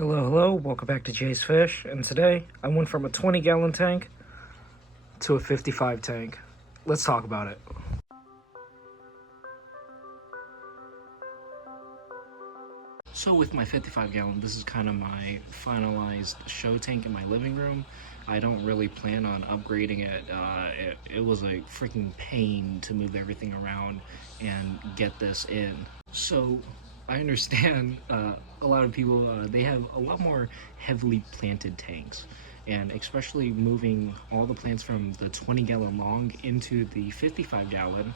Hello, welcome back to Jay's Fish, and today I went from a 20-gallon tank to a 55 tank. Let's talk about it. So with my 55-gallon, this is kind of my finalized show tank in my living room. I don't really plan on upgrading it. It was a freaking pain to move everything around and get this in. So I understand a lot of people, they have a lot more heavily planted tanks, and especially moving all the plants from the 20-gallon long into the 55-gallon,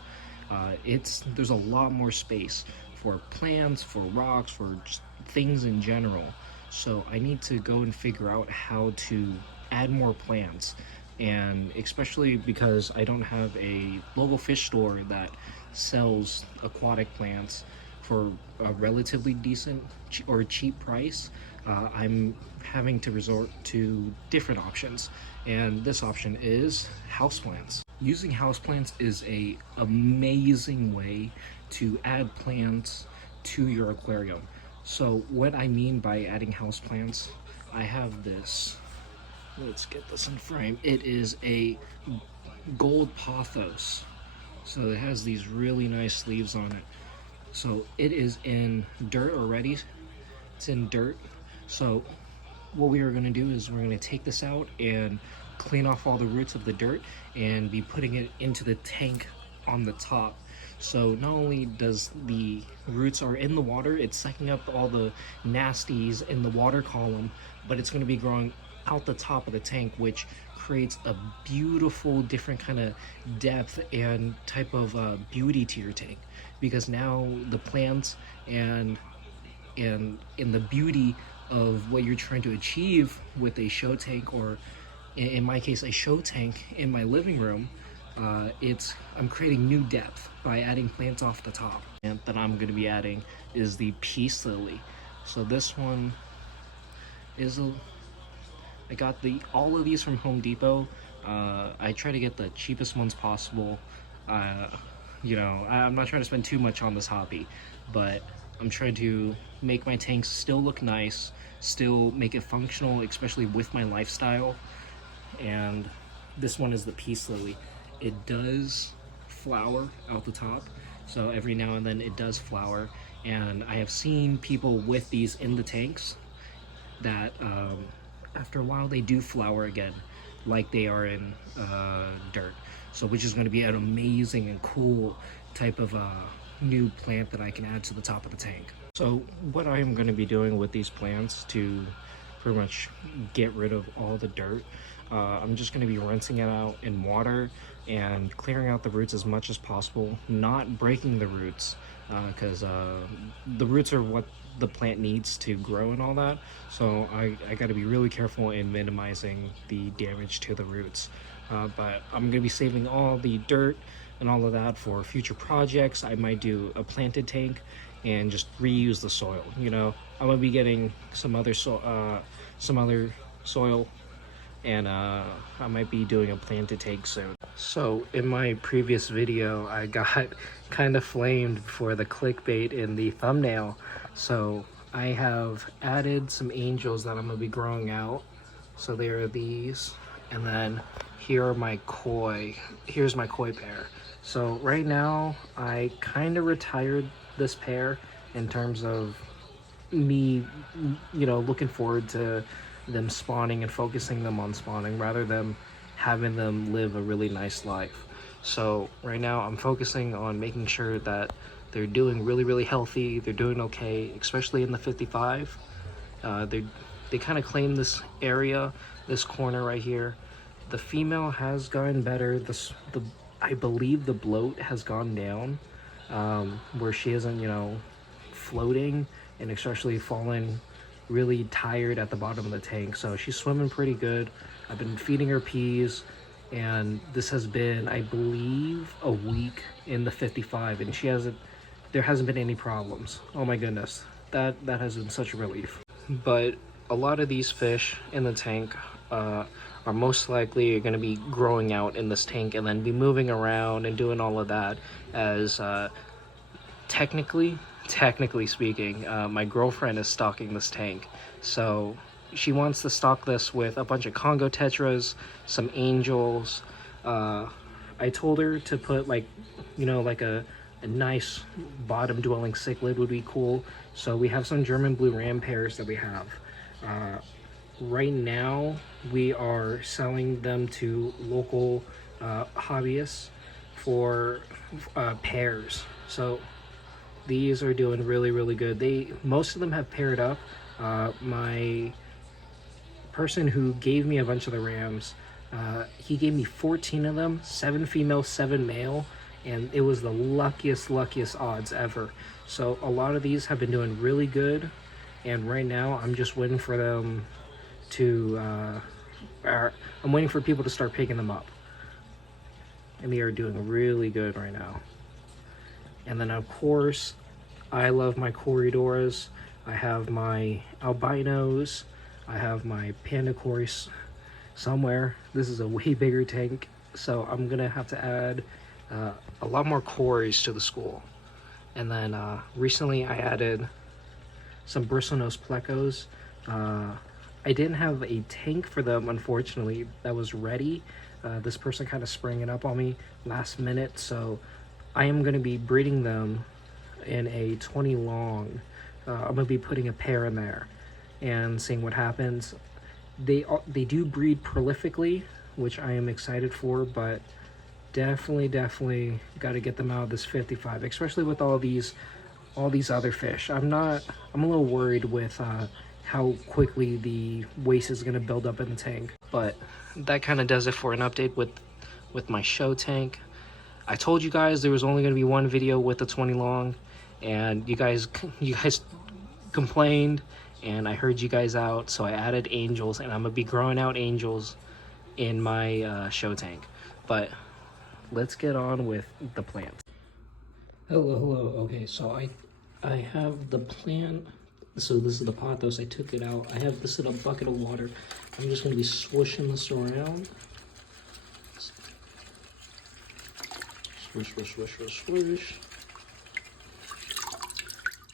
there's a lot more space for plants, for rocks, for just things in general. So I need to go and figure out how to add more plants, and especially because I don't have a local fish store that sells aquatic plants for a relatively decent or cheap price. I'm having to resort to different options, and this option is houseplants. Using houseplants is an amazing way to add plants to your aquarium. So what I mean by adding houseplants, I have this. Let's get this in frame. It is a gold pothos. So it has these really nice leaves on it. So it is in dirt already. It's in dirt. So what we are going to do is we're going to take this out and clean off all the roots of the dirt and be putting it into the tank on the top. So not only does the roots are in the water, it's sucking up all the nasties in the water column, but it's going to be growing out the top of the tank, which creates a beautiful different kind of depth and type of beauty to your tank, because now the plants and in the beauty of what you're trying to achieve with a show tank, or in my case a show tank in my living room, I'm creating new depth by adding plants off the top. And that I'm going to be adding is the peace lily. So this one is I got all of these from Home Depot. I try to get the cheapest ones possible. You know, I'm not trying to spend too much on this hobby, but I'm trying to make my tanks still look nice, still make it functional, especially with my lifestyle. And this one is the peace lily. It does flower out the top, so every now and then it does flower, and I have seen people with these in the tanks that after a while they do flower again like they are in dirt. So which is going to be an amazing and cool type of new plant that I can add to the top of the tank. So what I am going to be doing with these plants to pretty much get rid of all the dirt, I'm just going to be rinsing it out in water and clearing out the roots as much as possible, not breaking the roots, because the roots are what the plant needs to grow and all that. So I got to be really careful in minimizing the damage to the roots. But I'm going to be saving all the dirt and all of that for future projects. I might do a planted tank and just reuse the soil. You know, I'm going to be getting some other soil, and I might be doing a planted tank soon. So in my previous video, I got kind of flamed for the clickbait in the thumbnail. So I have added some angels that I'm gonna be growing out. So there are these, and then here are my koi. Here's my koi pair. So right now, I kind of retired this pair in terms of me, you know, looking forward to them spawning and focusing them on spawning rather than having them live a really nice life. So right now I'm focusing on making sure that they're doing really healthy, they're doing okay, especially in the 55. They kind of claim this area, this corner right here. The female has gotten better. I believe the bloat has gone down, where she isn't, you know, floating and especially falling really tired at the bottom of the tank. So she's swimming pretty good. I've been feeding her peas, and this has been, I believe, a week in the 55, and there hasn't been any problems. Oh my goodness, that has been such a relief. But a lot of these fish in the tank are most likely going to be growing out in this tank and then be moving around and doing all of that, as technically technically speaking, my girlfriend is stocking this tank. So she wants to stock this with a bunch of Congo Tetras, some angels. I told her to put like, you know, like a nice bottom dwelling cichlid would be cool. So we have some German blue ram pairs that we have. Right now we are selling them to local hobbyists for pairs. So these are doing really good. Most of them have paired up. My person who gave me a bunch of the rams, he gave me 14 of them, 7 female, 7 male, and it was the luckiest odds ever. So a lot of these have been doing really good, and right now I'm just waiting for them to I'm waiting for people to start picking them up, and they are doing really good right now. And then of course I love my corridoras. I have my albinos, I have my panda coris somewhere. This is a way bigger tank, so I'm gonna have to add a lot more cories to the school. And then recently I added some bristlenose plecos. I didn't have a tank for them, unfortunately, that was ready. This person kind of sprang it up on me last minute, so I am going to be breeding them in a 20 long. I'm going to be putting a pair in there and seeing what happens. They do breed prolifically, which I am excited for, but definitely got to get them out of this 55, especially with all these other fish. I'm a little worried with how quickly the waste is going to build up in the tank. But that kind of does it for an update with my show tank. I told you guys there was only going to be one video with the 20 long, and you guys complained, and I heard you guys out, so I added angels, and I'm gonna be growing out angels in my show tank. But let's get on with the plants. Hello. Okay, so I have the plant. So this is the pothos. I took it out. I have this in a bucket of water. I'm just gonna be swishing this around. Swish.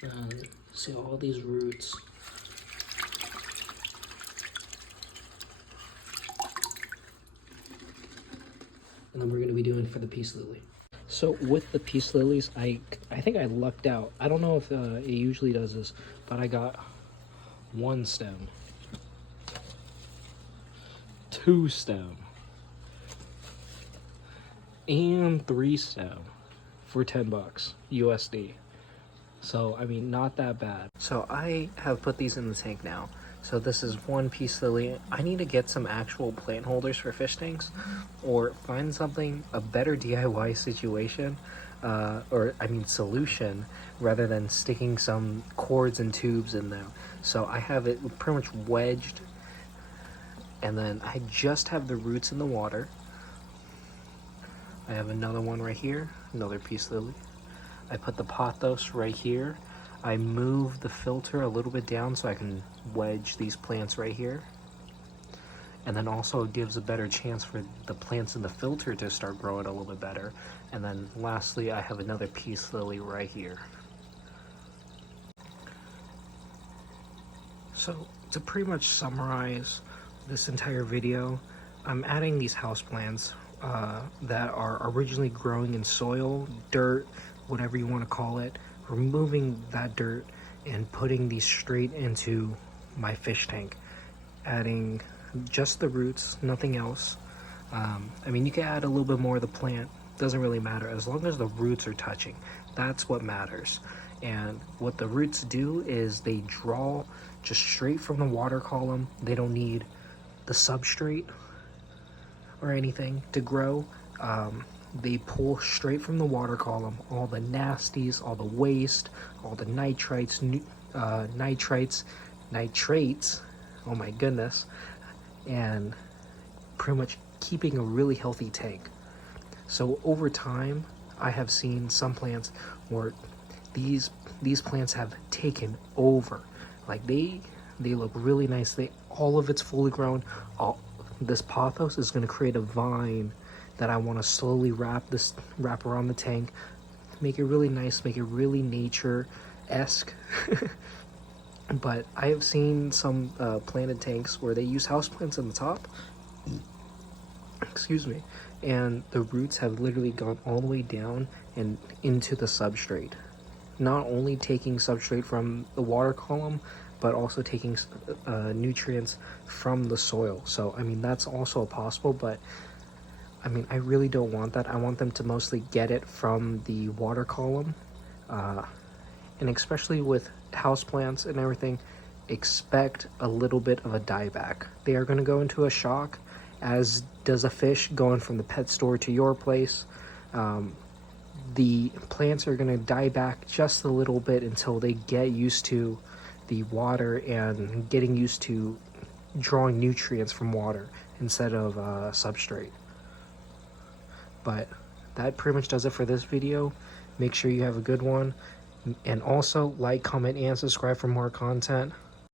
And see all these roots. And then we're gonna be doing for the peace lily. So with the peace lilies, I think I lucked out. I don't know if it usually does this, but I got 1 stem, 2 stem, and 3 stem for $10 USD. So I mean, not that bad. So I have put these in the tank now. So this is 1 peace lily. I need to get some actual plant holders for fish tanks, or find something, a better DIY situation, solution, rather than sticking some cords and tubes in them. So I have it pretty much wedged, and then I just have the roots in the water. I have another one right here, another peace lily. I put the pothos right here. I move the filter a little bit down so I can wedge these plants right here. And then also it gives a better chance for the plants in the filter to start growing a little bit better. And then lastly, I have another peace lily right here. So to pretty much summarize this entire video, I'm adding these houseplants that are originally growing in soil, dirt, whatever you want to call it, removing that dirt and putting these straight into my fish tank, adding just the roots, nothing else. I mean, you can add a little bit more of the plant, doesn't really matter, as long as the roots are touching. That's what matters. And what the roots do is they draw just straight from the water column. They don't need the substrate or anything to grow. They pull straight from the water column all the nasties, all the waste, all the nitrates, oh my goodness, and pretty much keeping a really healthy tank. So over time, I have seen some plants where these plants have taken over. Like they look really nice. All of it's fully grown. This pothos is going to create a vine that I want to slowly wrap around the tank, make it really nice, make it really nature aquarium-esque. But I have seen some planted tanks where they use houseplants in the top. Excuse me. And the roots have literally gone all the way down and into the substrate. Not only taking substrate from the water column, but also taking nutrients from the soil. So, I mean, that's also possible, but I mean, I really don't want that. I want them to mostly get it from the water column. And especially with houseplants and everything, expect a little bit of a dieback. They are going to go into a shock, as does a fish going from the pet store to your place. The plants are going to die back just a little bit until they get used to the water and getting used to drawing nutrients from water instead of substrate. But that pretty much does it for this video. Make sure you have a good one. And also like, comment, and subscribe for more content.